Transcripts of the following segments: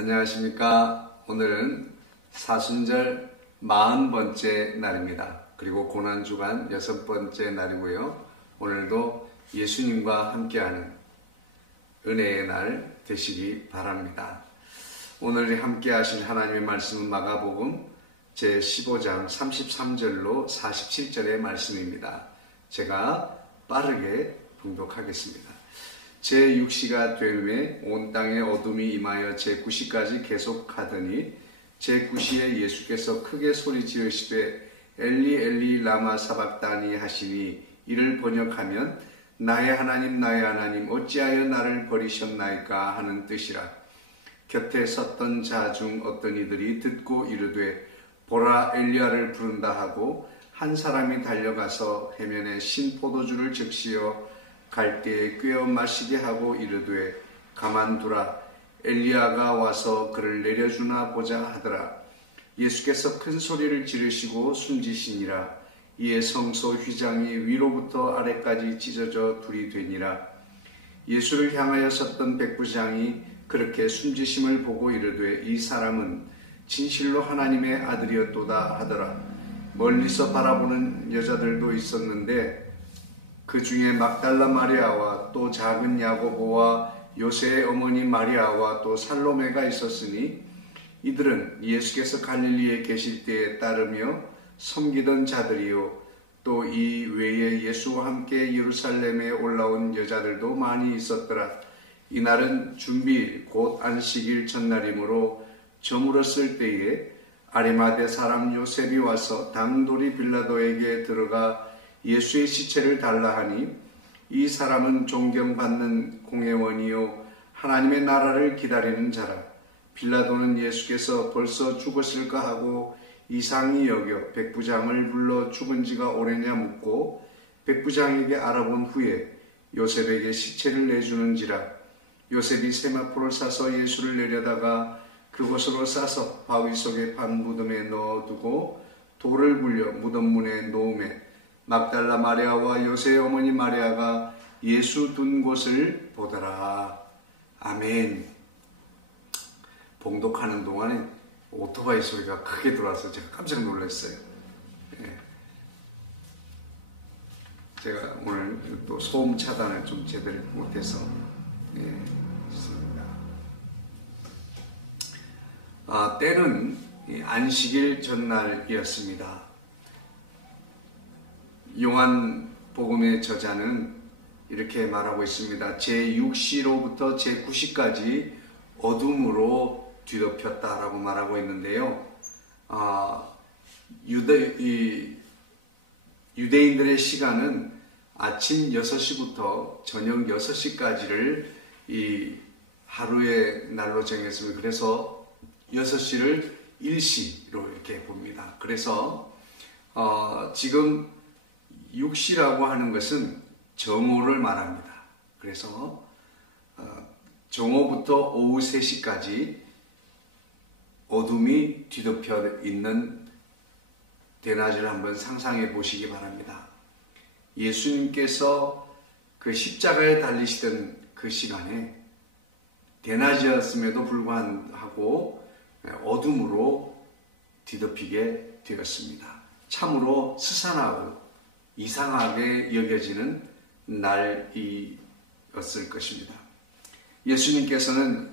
안녕하십니까. 오늘은 사순절 40번째 날입니다. 그리고 고난주간 6번째 날이고요. 오늘도 예수님과 함께하는 은혜의 날 되시기 바랍니다. 오늘 함께 하실 하나님의 말씀은 마가복음 제15장 33절로 47절의 말씀입니다. 제가 빠르게 봉독하겠습니다. 제6시가 되매 온 땅에 어둠이 임하여 제9시까지 계속하더니 제9시에 예수께서 크게 소리 지르시되 엘리 엘리 라마 사박다니 하시니 이를 번역하면 나의 하나님 나의 하나님 어찌하여 나를 버리셨나이까 하는 뜻이라. 곁에 섰던 자 중 어떤 이들이 듣고 이르되 보라 엘리야를 부른다 하고 한 사람이 달려가서 해면에 신 포도주를 적시어 갈대에 꿰어 마시게 하고 이르되 가만두라 엘리야가 와서 그를 내려주나 보자 하더라. 예수께서 큰 소리를 지르시고 숨지시니라. 이에 성소 휘장이 위로부터 아래까지 찢어져 둘이 되니라. 예수를 향하여 섰던 백부장이 그렇게 숨지심을 보고 이르되 이 사람은 진실로 하나님의 아들이었도다 하더라. 멀리서 바라보는 여자들도 있었는데 그 중에 막달라 마리아와 또 작은 야고보와 요새의 어머니 마리아와 또 살로메가 있었으니 이들은 예수께서 갈릴리에 계실 때에 따르며 섬기던 자들이요 또 이 외에 예수와 함께 예루살렘에 올라온 여자들도 많이 있었더라. 이날은 준비일 곧 안식일 전날이므로 저물었을 때에 아리마대 사람 요셉이 와서 담돌이 빌라도에게 들어가 예수의 시체를 달라 하니 이 사람은 존경받는 공회원이요 하나님의 나라를 기다리는 자라. 빌라도는 예수께서 벌써 죽었을까 하고 이상히 여겨 백부장을 불러 죽은 지가 오래냐 묻고 백부장에게 알아본 후에 요셉에게 시체를 내주는지라. 요셉이 세마포를 싸서 예수를 내려다가 그곳으로 싸서 바위 속에 판 무덤에 넣어두고 돌을 굴려 무덤 문에 놓음에 막달라 마리아와 요새의 어머니 마리아가 예수 둔 곳을 보더라. 아멘. 봉독하는 동안에 오토바이 소리가 크게 들어와서 제가 깜짝 놀랐어요. 예. 제가 오늘 또 소음 차단을 좀 제대로 못해서 있습니다. 때는 안식일 전날이었습니다. 요한복음의 저자는 이렇게 말하고 있습니다. 제6시로부터 제9시까지 어둠으로 뒤덮였다라고 말하고 있는데요. 유대인들의 시간은 아침 6시부터 저녁 6시까지를 이 하루의 날로 정했습니다. 그래서 6시를 일시로 이렇게 봅니다. 그래서 지금 6시라고 하는 것은 정오를 말합니다. 그래서 정오부터 오후 3시까지 어둠이 뒤덮여 있는 대낮을 한번 상상해 보시기 바랍니다. 예수님께서 그 십자가에 달리시던 그 시간에 대낮이었음에도 불구하고 어둠으로 뒤덮이게 되었습니다. 참으로 스산하고 이상하게 여겨지는 날이었을 것입니다. 예수님께서는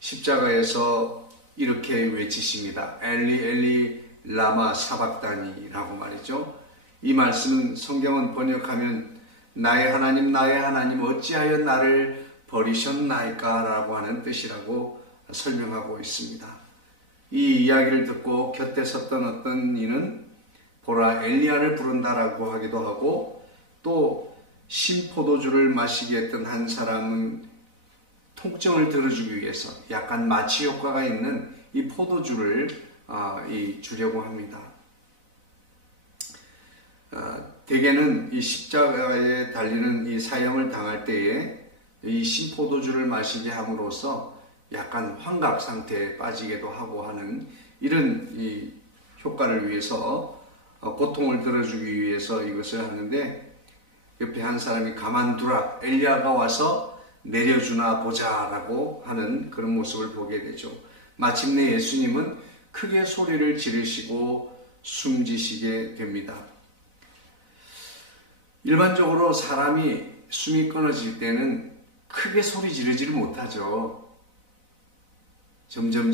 십자가에서 이렇게 외치십니다. 엘리 엘리 라마 사박다니라고 말이죠. 이 말씀은 성경은 번역하면 나의 하나님 어찌하여 나를 버리셨나이까 라고 하는 뜻이라고 설명하고 있습니다. 이 이야기를 듣고 곁에 섰던 어떤 이는 보라 엘리야를 부른다라고 하기도 하고 또 신포도주를 마시게 했던 한 사람은 통증을 들어주기 위해서 약간 마취 효과가 있는 이 포도주를 주려고 합니다. 대개는 이 십자가에 달리는 이 사형을 당할 때에 이 신포도주를 마시게 함으로써 약간 환각 상태에 빠지기도 하고 하는 이런 이 효과를 위해서 고통을 들어주기 위해서 이것을 하는데 옆에 한 사람이 가만두라 엘리야가 와서 내려주나 보자라고 하는 그런 모습을 보게 되죠. 마침내 예수님은 크게 소리를 지르시고 숨지시게 됩니다. 일반적으로 사람이 숨이 끊어질 때는 크게 소리 지르지를 못하죠. 점점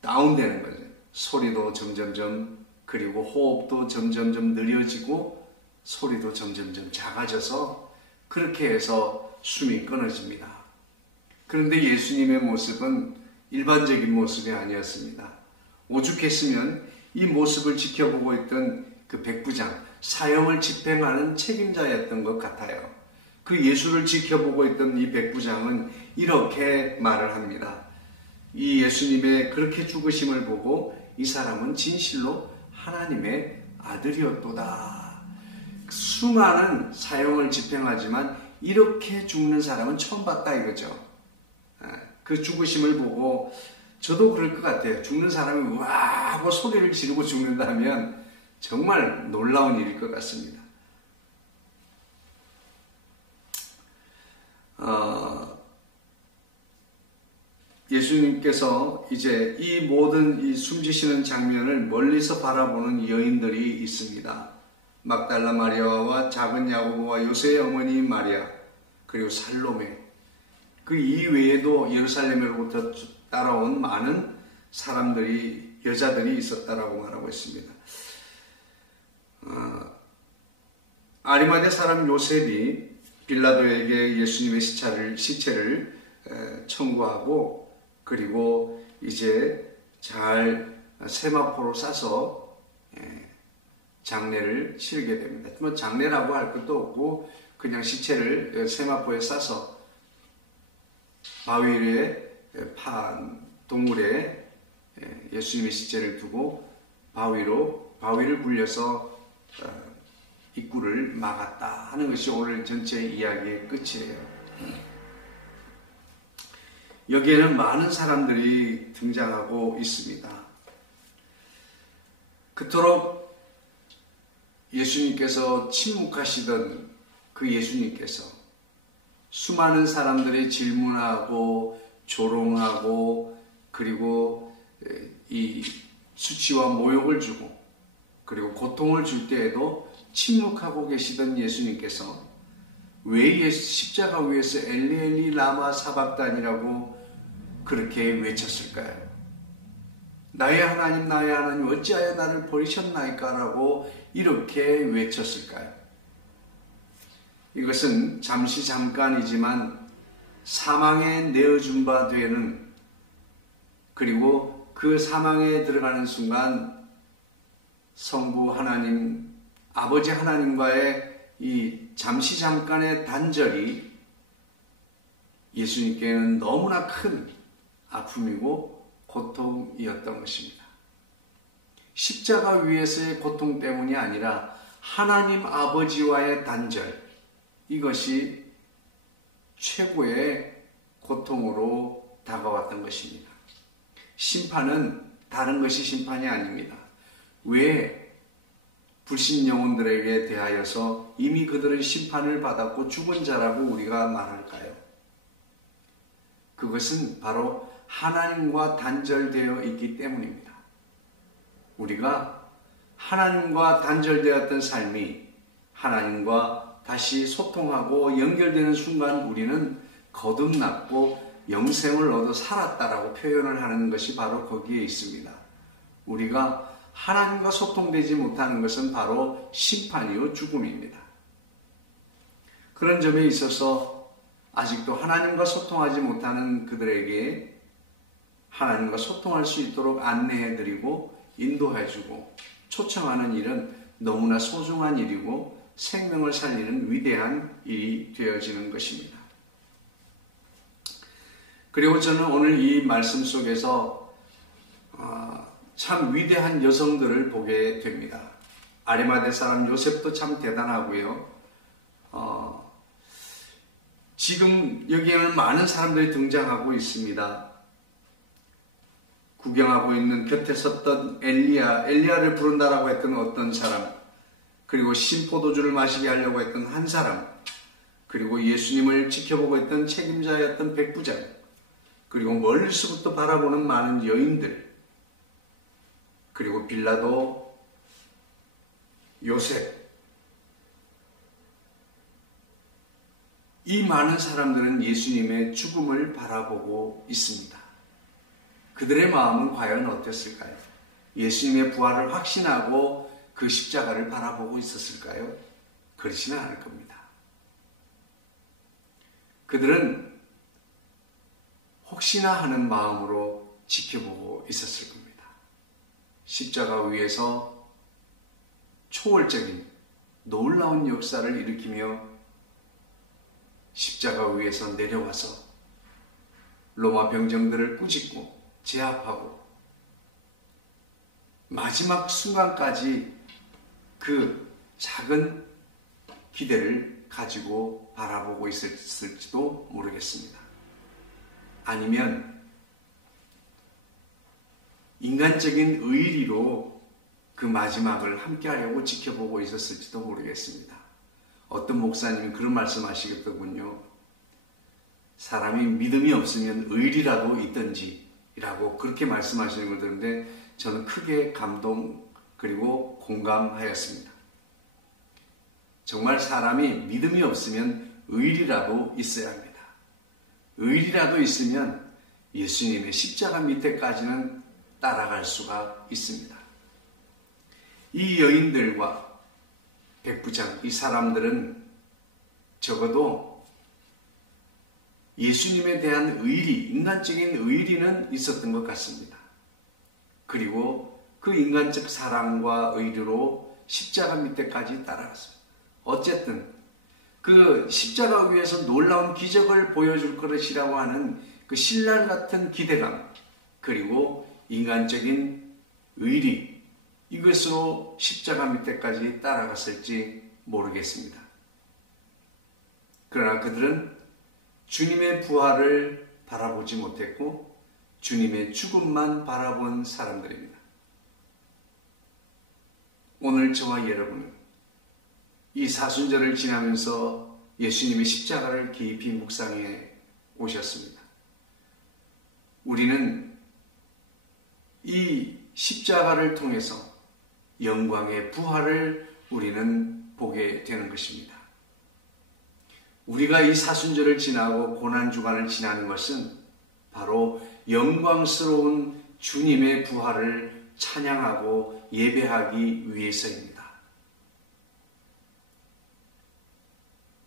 다운되는 거죠. 소리도 점점점, 그리고 호흡도 점점점 느려지고 소리도 점점점 작아져서 그렇게 해서 숨이 끊어집니다. 그런데 예수님의 모습은 일반적인 모습이 아니었습니다. 오죽했으면 이 모습을 지켜보고 있던 그 백부장, 사형을 집행하는 책임자였던 것 같아요. 그 예수를 지켜보고 있던 이 백부장은 이렇게 말을 합니다. 이 예수님의 그렇게 죽으심을 보고 이 사람은 진실로 하나님의 아들이었도다. 수많은 사형을 집행하지만 이렇게 죽는 사람은 처음 봤다 이거죠. 그 죽으심을 보고 저도 그럴 것 같아요. 죽는 사람이 와 하고 소리를 지르고 죽는다면 정말 놀라운 일일 것 같습니다. 예수님께서 이제 이 모든 이 숨지시는 장면을 멀리서 바라보는 여인들이 있습니다. 막달라 마리아와 작은 야고보와 요새의 어머니 마리아, 그리고 살로메, 그 이외에도 예루살렘으로부터 따라온 많은 사람들이, 여자들이 있었다라고 말하고 있습니다. 아리마대 사람 요셉이 빌라도에게 예수님의 시체를 청구하고, 그리고 이제 잘 세마포로 싸서 장례를 치르게 됩니다. 뭐 장례라고 할 것도 없고 그냥 시체를 세마포에 싸서 바위 위에 판 동굴에 예수님의 시체를 두고 바위를 굴려서 입구를 막았다 하는 것이 오늘 전체 이야기의 끝이에요. 여기에는 많은 사람들이 등장하고 있습니다. 그토록 예수님께서 침묵하시던 그 예수님께서 수많은 사람들이 질문하고 조롱하고 그리고 이 수치와 모욕을 주고 그리고 고통을 줄 때에도 침묵하고 계시던 예수님께서 왜 십자가 위에서 엘리 엘리 라마 사박단이라고 그렇게 외쳤을까요? 나의 하나님 어찌하여 나를 버리셨나이까? 라고 이렇게 외쳤을까요? 이것은 잠깐이지만 사망에 내어준 바 되는, 그리고 그 사망에 들어가는 순간 성부 하나님, 아버지 하나님과의 이 잠깐의 단절이 예수님께는 너무나 큰 아픔이고 고통이었던 것입니다. 십자가 위에서의 고통 때문이 아니라 하나님 아버지와의 단절, 이것이 최고의 고통으로 다가왔던 것입니다. 심판은 다른 것이 심판이 아닙니다. 왜 불신 영혼들에게 대하여서 이미 그들은 심판을 받았고 죽은 자라고 우리가 말할까요? 그것은 바로 하나님과 단절되어 있기 때문입니다. 우리가 하나님과 단절되었던 삶이 하나님과 다시 소통하고 연결되는 순간 우리는 거듭났고 영생을 얻어 살았다라고 표현을 하는 것이 바로 거기에 있습니다. 우리가 하나님과 소통되지 못하는 것은 바로 심판이요 죽음입니다. 그런 점에 있어서 아직도 하나님과 소통하지 못하는 그들에게 하나님과 소통할 수 있도록 안내해드리고 인도해주고 초청하는 일은 너무나 소중한 일이고 생명을 살리는 위대한 일이 되어지는 것입니다. 그리고 저는 오늘 이 말씀 속에서 참 위대한 여성들을 보게 됩니다. 아리마대 사람 요셉도 참 대단하고요. 지금 여기에는 많은 사람들이 등장하고 있습니다. 구경하고 있는 곁에 섰던 엘리야를 부른다라고 했던 어떤 사람, 그리고 신포도주를 마시게 하려고 했던 한 사람, 그리고 예수님을 지켜보고 있던 책임자였던 백부장, 그리고 멀리서부터 바라보는 많은 여인들, 그리고 빌라도, 요셉, 이 많은 사람들은 예수님의 죽음을 바라보고 있습니다. 그들의 마음은 과연 어땠을까요? 예수님의 부활을 확신하고 그 십자가를 바라보고 있었을까요? 그렇지는 않을 겁니다. 그들은 혹시나 하는 마음으로 지켜보고 있었을 겁니다. 십자가 위에서 초월적인 놀라운 역사를 일으키며 십자가 위에서 내려와서 로마 병정들을 꾸짖고 제압하고 마지막 순간까지 그 작은 기대를 가지고 바라보고 있었을지도 모르겠습니다. 아니면 인간적인 의리로 그 마지막을 함께하려고 지켜보고 있었을지도 모르겠습니다. 어떤 목사님이 그런 말씀하시겠더군요. 사람이 믿음이 없으면 의리라도 있든지 라고 그렇게 말씀하시는 걸 듣는데 저는 크게 감동 그리고 공감하였습니다. 정말 사람이 믿음이 없으면 의리라도 있어야 합니다. 의리라도 있으면 예수님의 십자가 밑에까지는 따라갈 수가 있습니다. 이 여인들과 백부장, 이 사람들은 적어도 예수님에 대한 의리, 인간적인 의리는 있었던 것 같습니다. 그리고 그 인간적 사랑과 의리로 십자가 밑에까지 따라갔습니다. 어쨌든 그 십자가 위에서 놀라운 기적을 보여줄 것이라고 하는 그 신랄 같은 기대감, 그리고 인간적인 의리, 이것으로 십자가 밑에까지 따라갔을지 모르겠습니다. 그러나 그들은 주님의 부활을 바라보지 못했고 주님의 죽음만 바라본 사람들입니다. 오늘 저와 여러분은 이 사순절을 지나면서 예수님의 십자가를 깊이 묵상해 오셨습니다. 우리는 이 십자가를 통해서 영광의 부활을 우리는 보게 되는 것입니다. 우리가 이 사순절을 지나고 고난주간을 지나는 것은 바로 영광스러운 주님의 부활을 찬양하고 예배하기 위해서입니다.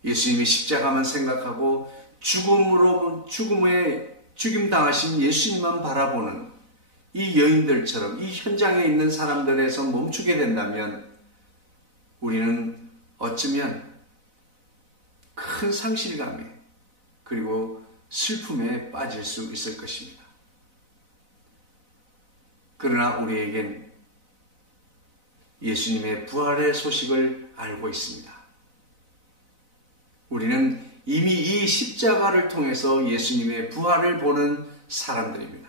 예수님이 십자가만 생각하고 죽임 당하신 예수님만 바라보는 이 여인들처럼 이 현장에 있는 사람들에서 멈추게 된다면 우리는 어쩌면 큰 상실감에 그리고 슬픔에 빠질 수 있을 것입니다. 그러나 우리에겐 예수님의 부활의 소식을 알고 있습니다. 우리는 이미 이 십자가를 통해서 예수님의 부활을 보는 사람들입니다.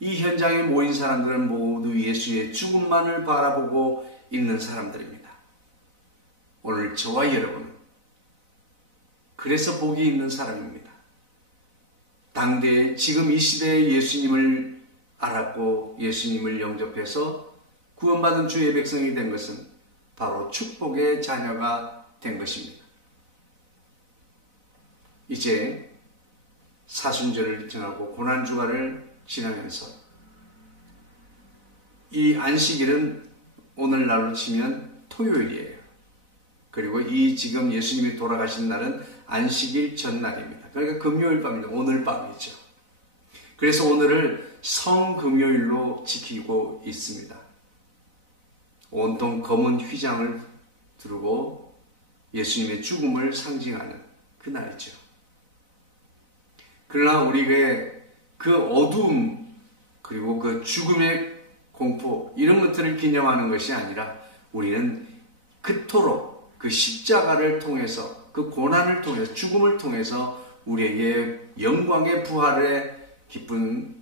이 현장에 모인 사람들은 모두 예수의 죽음만을 바라보고 있는 사람들입니다. 오늘 저와 여러분은 그래서 복이 있는 사람입니다. 당대 지금 이 시대에 예수님을 알았고 예수님을 영접해서 구원받은 주의 백성이 된 것은 바로 축복의 자녀가 된 것입니다. 이제 사순절을 지나고 고난주간을 지나면서 이 안식일은 오늘날로 치면 토요일이에요. 그리고 이 지금 예수님이 돌아가신 날은 안식일 전날입니다. 그러니까 금요일 밤입니다. 오늘 밤이죠. 그래서 오늘을 성금요일로 지키고 있습니다. 온통 검은 휘장을 두르고 예수님의 죽음을 상징하는 그날이죠. 그러나 우리가 그 어두움 그리고 그 죽음의 공포 이런 것들을 기념하는 것이 아니라 우리는 그토록 그 십자가를 통해서 그 고난을 통해서 죽음을 통해서 우리에게 영광의 부활의 기쁜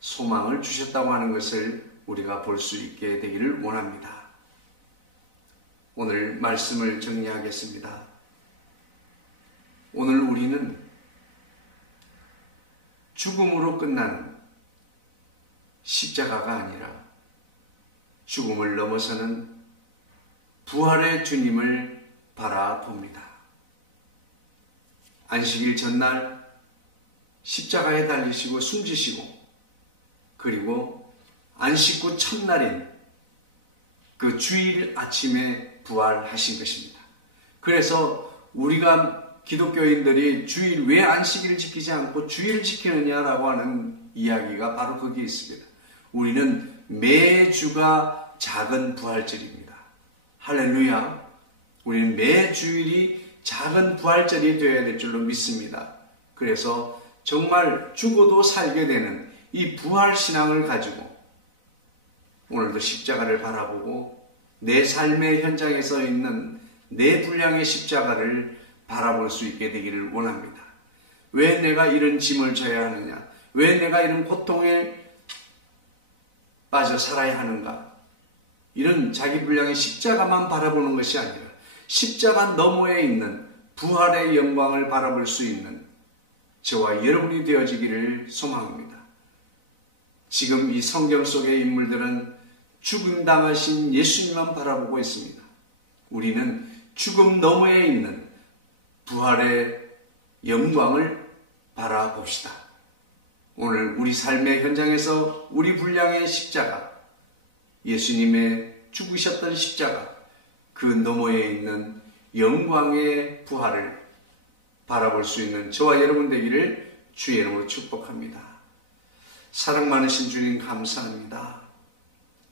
소망을 주셨다고 하는 것을 우리가 볼 수 있게 되기를 원합니다. 오늘 말씀을 정리하겠습니다. 오늘 우리는 죽음으로 끝나는 십자가가 아니라 죽음을 넘어서는 부활의 주님을 바라봅니다. 안식일 전날 십자가에 달리시고 숨지시고, 그리고 안식 후 첫날인 그 주일 아침에 부활하신 것입니다. 그래서 우리가 기독교인들이 주일 왜 안식일을 지키지 않고 주일을 지키느냐라고 하는 이야기가 바로 거기에 있습니다. 우리는 매주가 작은 부활절입니다. 할렐루야. 우리는 매주일이 작은 부활절이 되어야 될 줄로 믿습니다. 그래서 정말 죽어도 살게 되는 이 부활신앙을 가지고 오늘도 십자가를 바라보고 내 삶의 현장에서 있는 내 분량의 십자가를 바라볼 수 있게 되기를 원합니다. 왜 내가 이런 짐을 져야 하느냐? 왜 내가 이런 고통에 빠져 살아야 하는가? 이런 자기 분량의 십자가만 바라보는 것이 아니라 십자가 너머에 있는 부활의 영광을 바라볼 수 있는 저와 여러분이 되어지기를 소망합니다. 지금 이 성경 속의 인물들은 죽음당하신 예수님만 바라보고 있습니다. 우리는 죽음 너머에 있는 부활의 영광을 바라봅시다. 오늘 우리 삶의 현장에서 우리 분량의 십자가, 예수님의 죽으셨던 십자가, 그 너머에 있는 영광의 부활을 바라볼 수 있는 저와 여러분 되기를 주의 이름으로 축복합니다. 사랑 많으신 주님 감사합니다.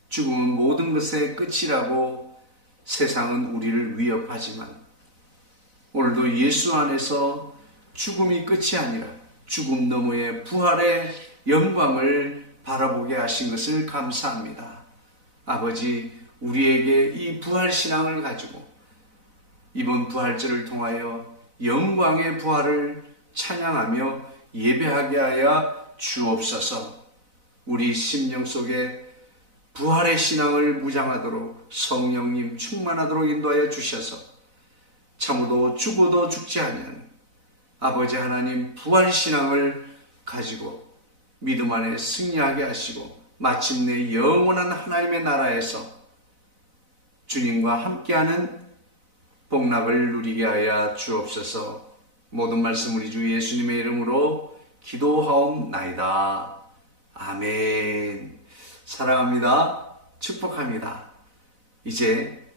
죽음은 모든 것의 끝이라고 세상은 우리를 위협하지만 오늘도 예수 안에서 죽음이 끝이 아니라 죽음 너머의 부활의 영광을 바라보게 하신 것을 감사합니다. 아버지, 우리에게 이 부활신앙을 가지고 이번 부활절을 통하여 영광의 부활을 찬양하며 예배하게 하여 주옵소서. 우리 심령 속에 부활의 신앙을 무장하도록 성령님 충만하도록 인도하여 주셔서 참으로 죽어도 죽지 아니하는 아버지 하나님 부활신앙을 가지고 믿음 안에 승리하게 하시고 마침내 영원한 하나님의 나라에서 주님과 함께하는 복락을 누리게 하여 주옵소서. 모든 말씀 우리 주 예수님의 이름으로 기도하옵나이다. 아멘. 사랑합니다. 축복합니다. 이제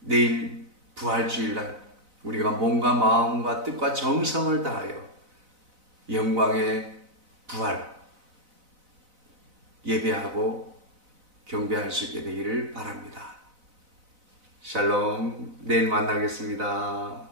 내일 부활주일날 우리가 몸과 마음과 뜻과 정성을 다하여 영광의 부활 예배하고 경배할 수 있게 되기를 바랍니다. 샬롬. 내일 만나겠습니다.